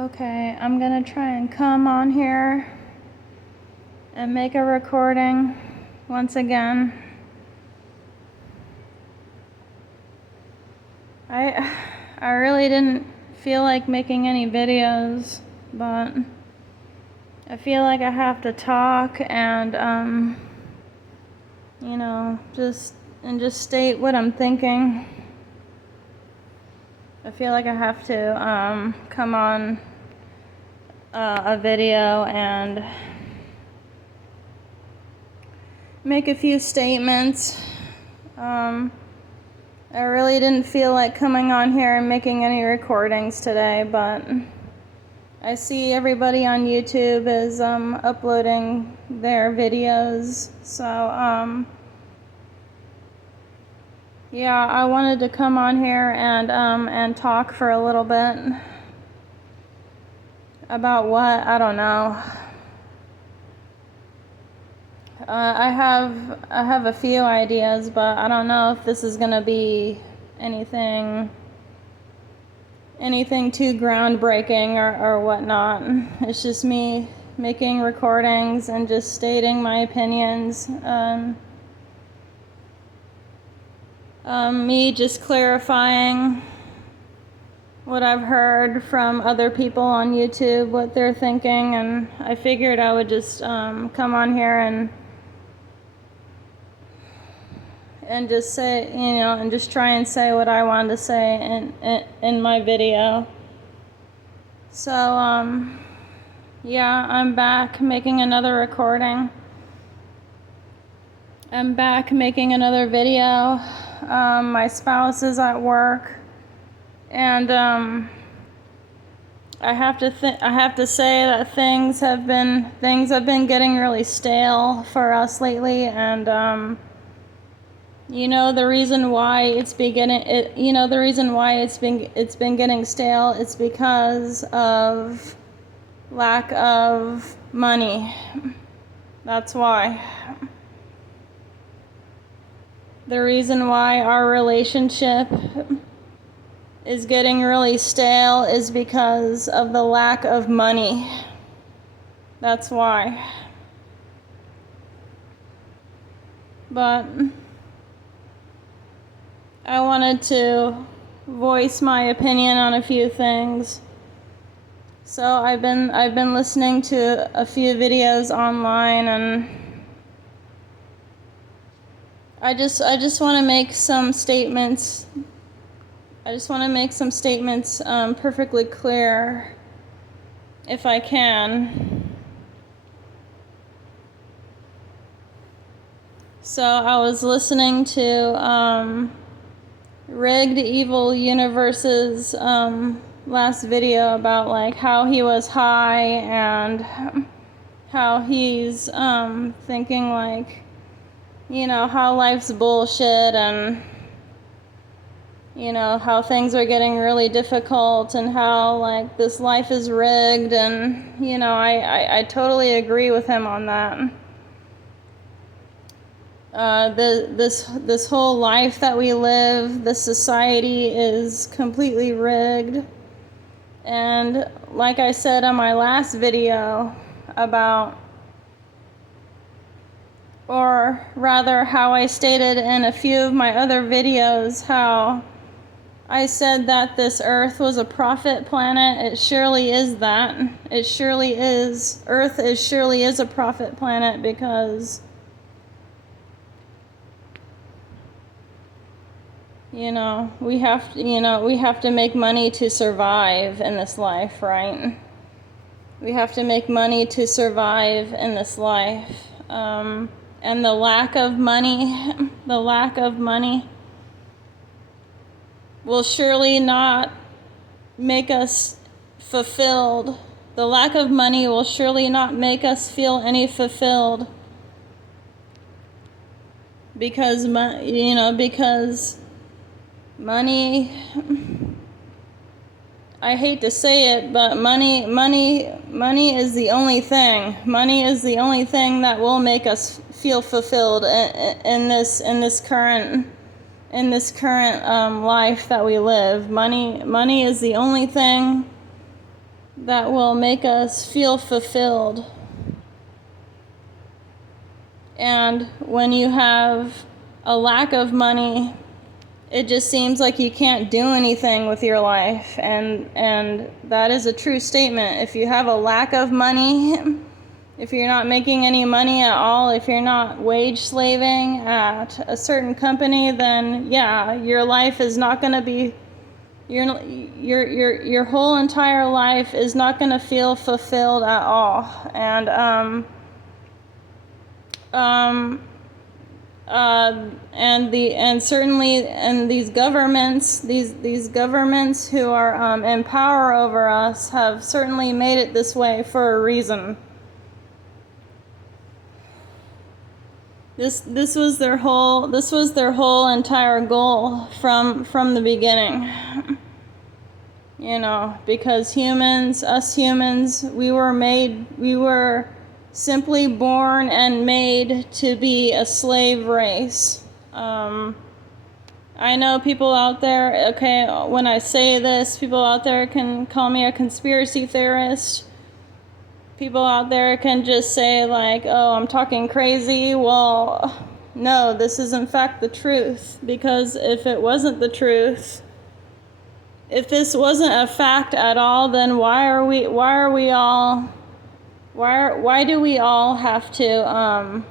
Okay, I'm gonna try and come on here and make a recording once again. I really didn't feel like making any videos, but I feel like I have to talk and just state what I'm thinking. I feel like I have to come on a video and make a few statements. I really didn't feel like coming on here and making any recordings today, but I see everybody on YouTube is uploading their videos, so yeah, I wanted to come on here and talk for a little bit about what, I don't know. I have a few ideas, but I don't know if this is gonna be anything too groundbreaking or whatnot. It's just me making recordings and just stating my opinions. Me just clarifying what I've heard from other people on YouTube, what they're thinking, and I figured I would just come on here and just say, and just try and say what I wanted to say in my video. So, yeah, I'm back making another recording. I'm back making another video. My spouse is at work, and I have to say that things have been getting really stale for us lately, and the reason why it's been getting stale, it's because of lack of money. That's why. The reason why our relationship is getting really stale is because of the lack of money. That's why. But I wanted to voice my opinion on a few things. So I've been listening to a few videos online, and I just want to make some statements. Perfectly clear, if I can. So I was listening to Rigged Evil Universe's last video about like how he was high and how he's thinking like, how life's bullshit, and how things are getting really difficult, and how like this life is rigged, and I totally agree with him on that. This whole life that we live, this society is completely rigged. And like I said on my last video about, or rather how I stated in a few of my other videos, how I said that this Earth was a profit planet. It surely is that. It surely is. Earth surely is a profit planet, because we have to make money to survive in this life, right? We have to make money to survive in this life. And the lack of money will surely not make us fulfilled. The lack of money will surely not make us feel any fulfilled, because money, I hate to say it, but money is the only thing. Money is the only thing that will make us feel fulfilled in this current life that we live. Money is the only thing that will make us feel fulfilled. And when you have a lack of money, it just seems like you can't do anything with your life. And that is a true statement. If you have a lack of money, if you're not making any money at all, if you're not wage slaving at a certain company, then yeah, your life is not going to be, your whole entire life is not going to feel fulfilled at all. And certainly, and these governments who are in power over us have certainly made it this way for a reason. This was their whole entire goal from the beginning. You know, because us humans, we were simply born and made to be a slave race. I know people out there, okay, when I say this, people out there can call me a conspiracy theorist. People out there can just say like, oh, I'm talking crazy. Well, no, this is in fact the truth. Because if it wasn't the truth, if this wasn't a fact at all, then why do we all have to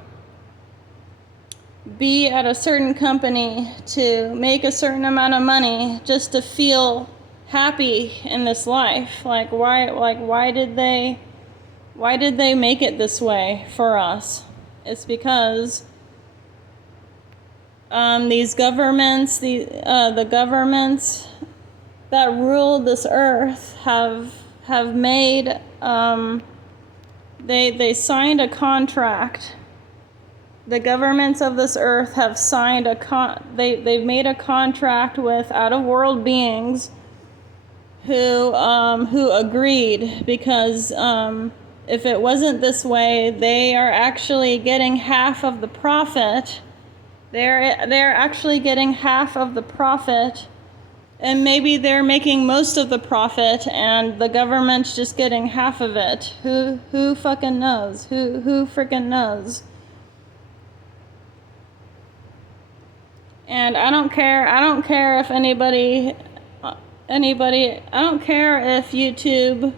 be at a certain company to make a certain amount of money just to feel happy in this life? Why did they make it this way for us? It's because these governments, the governments that rule this earth have made, they signed a contract. The governments of this earth have signed they've made a contract with out-of-world beings who agreed, because if it wasn't this way, they are actually getting half of the profit. They're actually getting half of the profit, and maybe they're making most of the profit, and the government's just getting half of it. Who fucking knows? Who freaking knows? And I don't care if anybody, I don't care if YouTube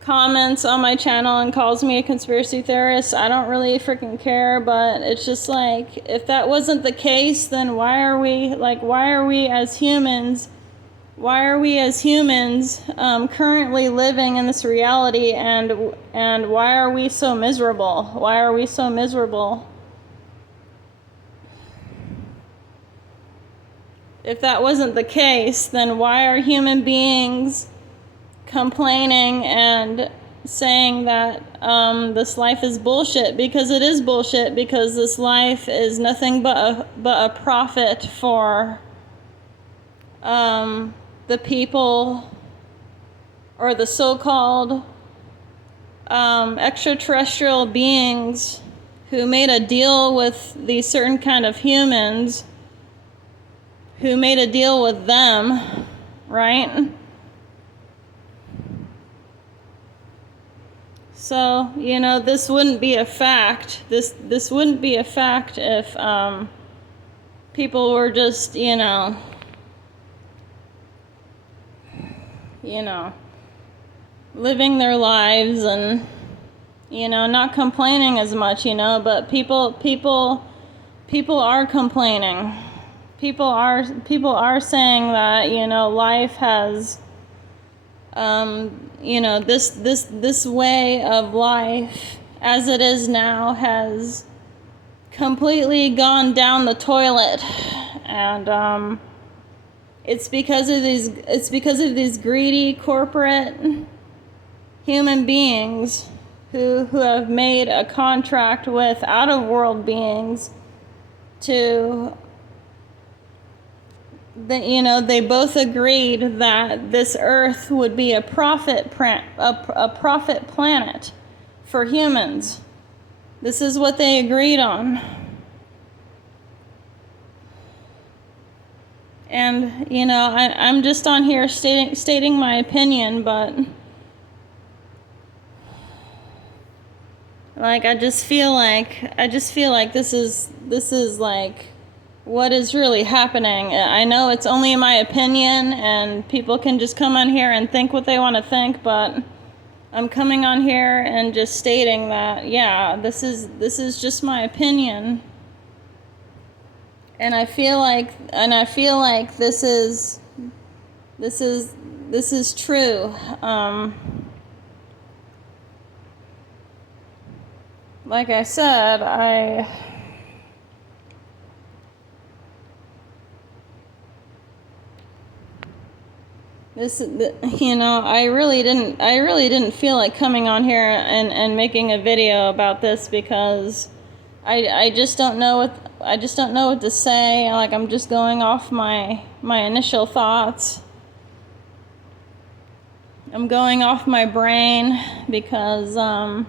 comments on my channel and calls me a conspiracy theorist. I don't really freaking care, but it's just like, if that wasn't the case, then why are we as humans currently living in this reality, and why are we so miserable? Why are we so miserable? If that wasn't the case, then why are human beings complaining and saying that this life is bullshit? Because it is bullshit, because this life is nothing but a profit for the people, or the so-called extraterrestrial beings who made a deal with these certain kind of humans, who made a deal with them, right? So, you know, this wouldn't be a fact. This wouldn't be a fact if people were just, you know, living their lives and, you know, not complaining as much, you know, but people are complaining. People are saying that, you know, life has, you know, this way of life as it is now has completely gone down the toilet, and it's because of these greedy corporate human beings who have made a contract with out-of-world beings to, they both agreed that this earth would be a profit planet for humans. This is what they agreed on. And, you know, I'm just on here stating my opinion, but Like I just feel like this is like what is really happening. I know it's only my opinion and people can just come on here and think what they want to think, but I'm coming on here and just stating that, yeah, this is just my opinion. And I feel like this is true. Like I said, I really didn't feel like coming on here and making a video about this because I just don't know what to say. Like I'm just going off my initial thoughts. I'm going off my brain because the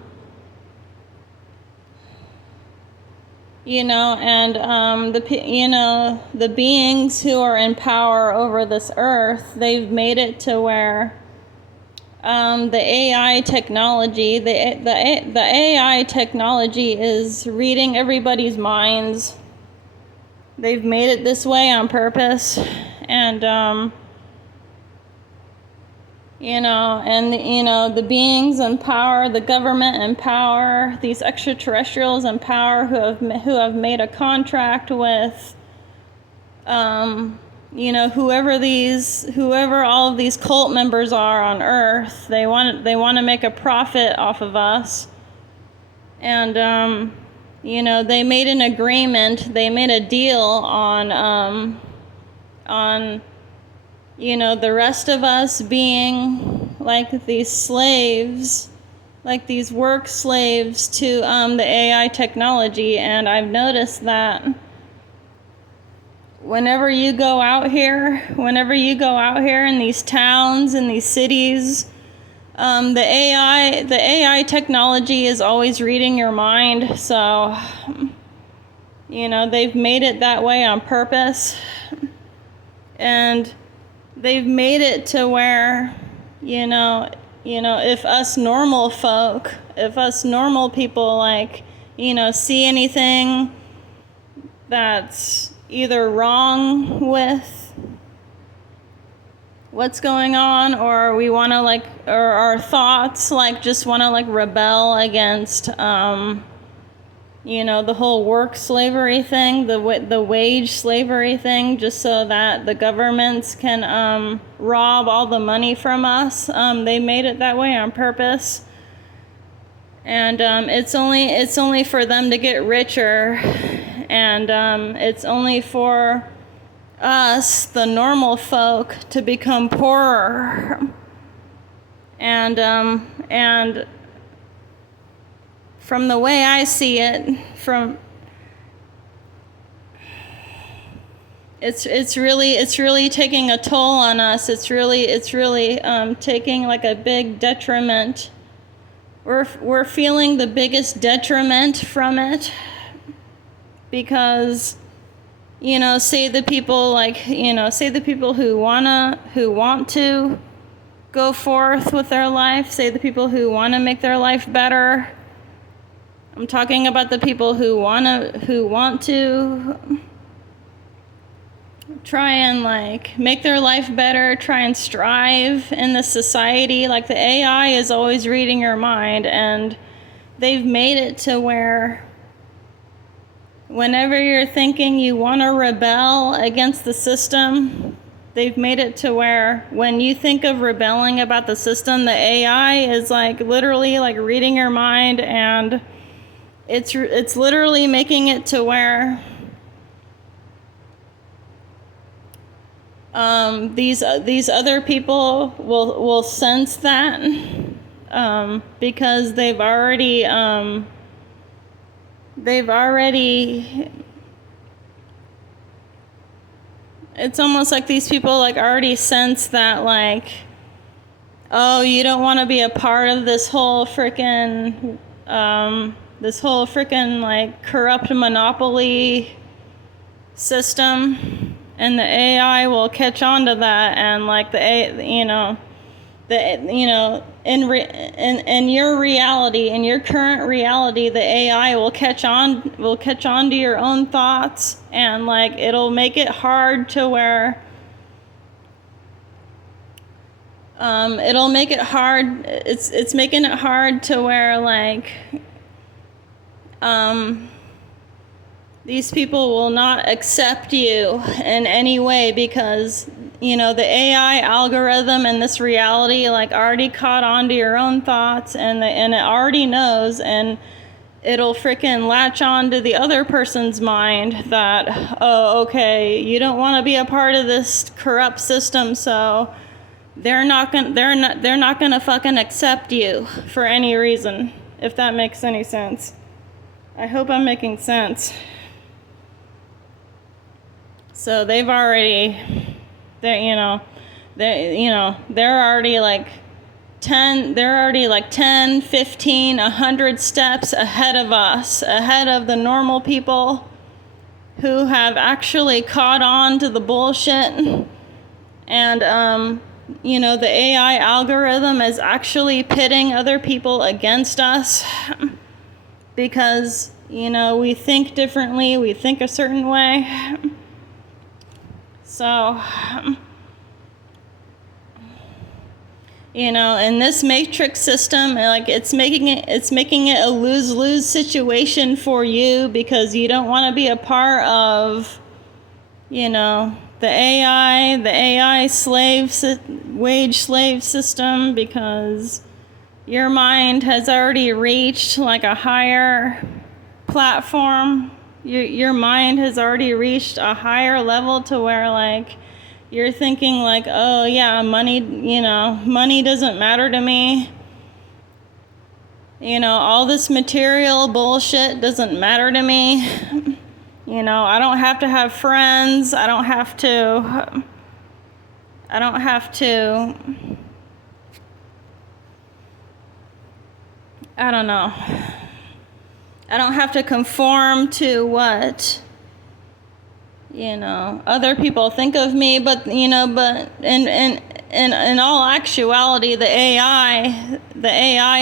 beings who are in power over this earth, they've made it to where the AI technology, the AI technology is reading everybody's minds. They've made it this way on purpose, and the beings in power, the government in power, these extraterrestrials in power who have made a contract with, whoever all of these cult members are on Earth. They want to make a profit off of us, and they made an agreement. They made a deal on the rest of us being like these slaves, like these work slaves to the AI technology. And I've noticed that whenever you go out here in these towns, in these cities, the AI technology is always reading your mind. So, they've made it that way on purpose. And they've made it to where, if us normal folk, if us normal people, see anything that's either wrong with what's going on, or we want to or our thoughts just want to rebel against the whole work slavery thing, the wage slavery thing, just so that the governments can rob all the money from us. They made it that way on purpose, and it's only for them to get richer, and it's only for us, the normal folk, to become poorer, and from the way I see it, it's really taking a toll on us. It's really taking a big detriment. We're feeling the biggest detriment from it because say the people who want to go forth with their life, say the people who want to make their life better. I'm talking about the people who want to try and make their life better, try and strive in this society. Like the AI is always reading your mind, and they've made it to where whenever you're thinking you want to rebel against the system, they've made it to where when you think of rebelling about the system, the AI is literally reading your mind, and it's literally making it to where these other people will sense that because they've already it's almost like these people already sense that oh, you don't want to be a part of this whole freaking corrupt monopoly system, and the AI will catch on to that, and in your reality, in your current reality, the AI will catch on to your own thoughts, and like it'll make it hard to where it'll make it hard. It's making it hard to where like these people will not accept you in any way, because the AI algorithm and this reality like already caught on to your own thoughts, and it already knows, and it'll freaking latch on to the other person's mind that, oh, okay, you don't want to be a part of this corrupt system, so they're not gonna fucking accept you for any reason, if that makes any sense. I hope I'm making sense. So they're already like 10, 15, 100 steps ahead of us, ahead of the normal people who have actually caught on to the bullshit. And the AI algorithm is actually pitting other people against us because we think differently, we think a certain way. So, in this matrix system, like it's making it a lose-lose situation for you, because you don't want to be a part of, the AI wage slave system, because your mind has already reached like a higher platform. Your mind has already reached a higher level to where like you're thinking like, oh yeah, money doesn't matter to me. All this material bullshit doesn't matter to me. I don't have to have friends. I don't have to conform to what other people think of me, but in all actuality, the AI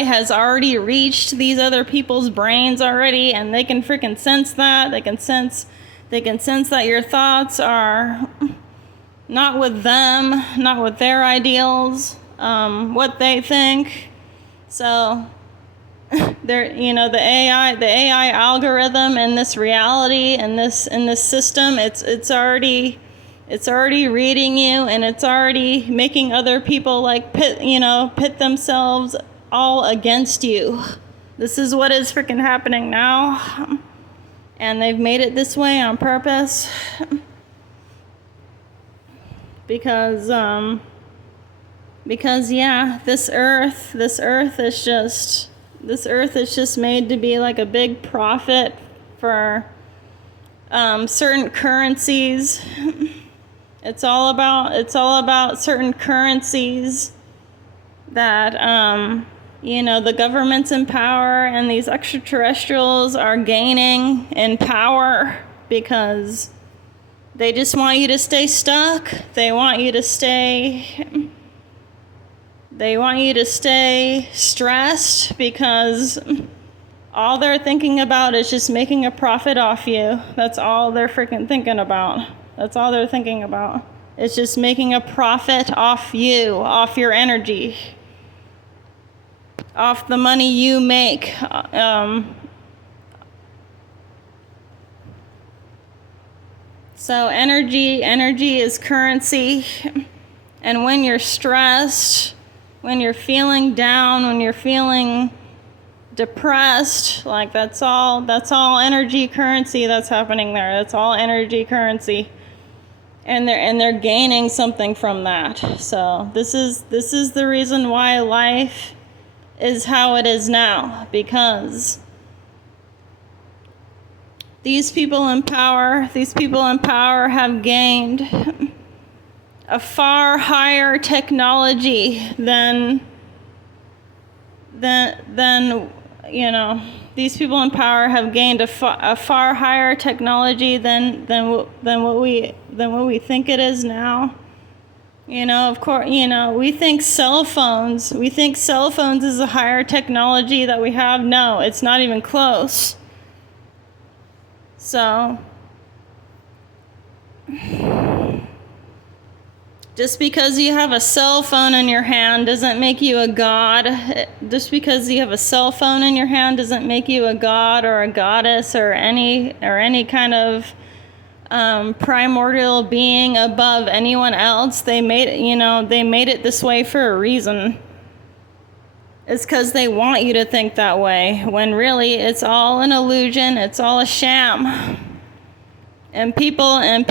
has already reached these other people's brains already, and they can freaking sense that. They can sense that your thoughts are not with them, not with their ideals, what they think. So the AI algorithm and this reality and this system, it's already reading you, and it's already making other people like pit themselves all against you. This is what is freaking happening now, and they've made it this way on purpose because yeah, this earth is just made to be like a big profit for certain currencies. It's all about certain currencies that the government's in power, and these extraterrestrials are gaining in power because they just want you to stay stuck. They want you to stay stressed, because all they're thinking about is just making a profit off you. That's all they're freaking thinking about. That's all they're thinking about. It's just making a profit off you, off your energy, off the money you make. So energy is currency. And when you're stressed, when you're feeling down, when you're feeling depressed, like that's all energy currency that's happening there. That's all energy currency. And they're gaining something from that. So this is the reason why life is how it is now, because these people in power have gained a far higher technology than these people in power have gained a far higher technology than what we think it is now. Of course, we think cell phones is a higher technology that we have. No, it's not even close. So, just because you have a cell phone in your hand doesn't make you a god. Just because you have a cell phone in your hand doesn't make you a god or a goddess or any kind of primordial being above anyone else. They made it this way for a reason. It's because they want you to think that way, when really it's all an illusion, it's all a sham. And people aren't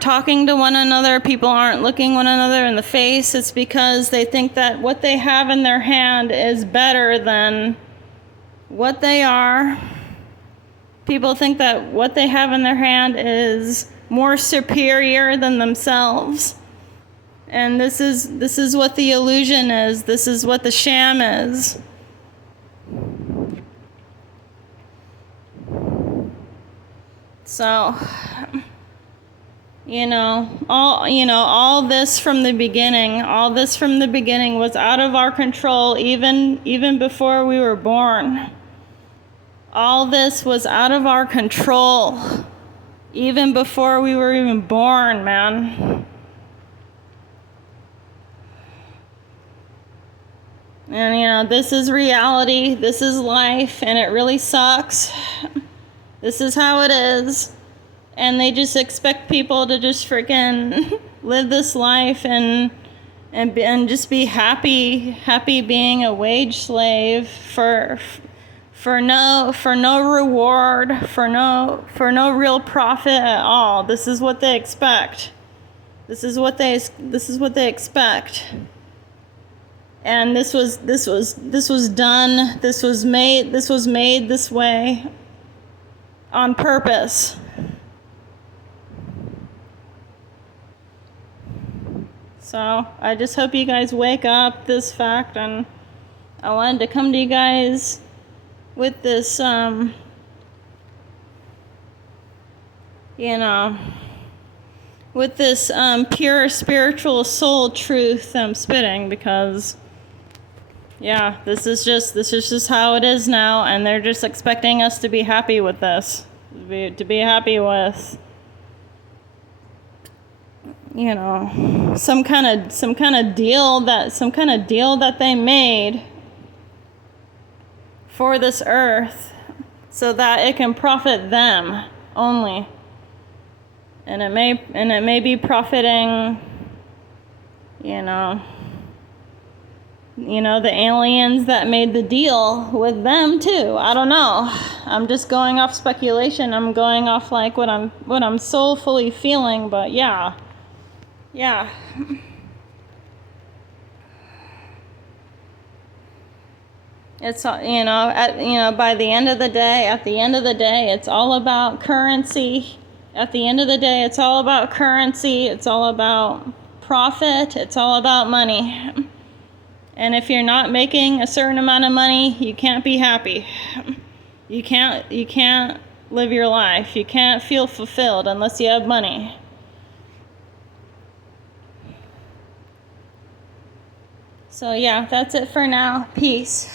talking to one another, people aren't looking one another in the face. It's because they think that what they have in their hand is better than what they are. People think that what they have in their hand is more superior than themselves. And this is what the illusion is. This is what the sham is. So, all this from the beginning was out of our control even before we were born. All this was out of our control even before we were even born, man. And this is reality, this is life, and it really sucks. This is how it is. And they just expect people to just freaking live this life and just be happy being a wage slave for no reward, for no real profit at all. This is what they expect. This is what they expect. And this was done. This was made this way on purpose. So I just hope you guys wake up this fact, and I wanted to come to you guys with this, with this pure spiritual soul truth I'm spitting, because this is just how it is now, and they're just expecting us to be happy with this, to be happy with some kind of deal that they made for this earth, so that it can profit them only, and it may be profiting the aliens that made the deal with them too. I don't know. I'm just going off speculation. I'm going off like what I'm soulfully feeling, but yeah. It's by the end of the day, it's all about currency. At the end of the day, it's all about currency. It's all about profit. It's all about money. And if you're not making a certain amount of money, you can't be happy. You can't live your life. You can't feel fulfilled unless you have money. So that's it for now. Peace.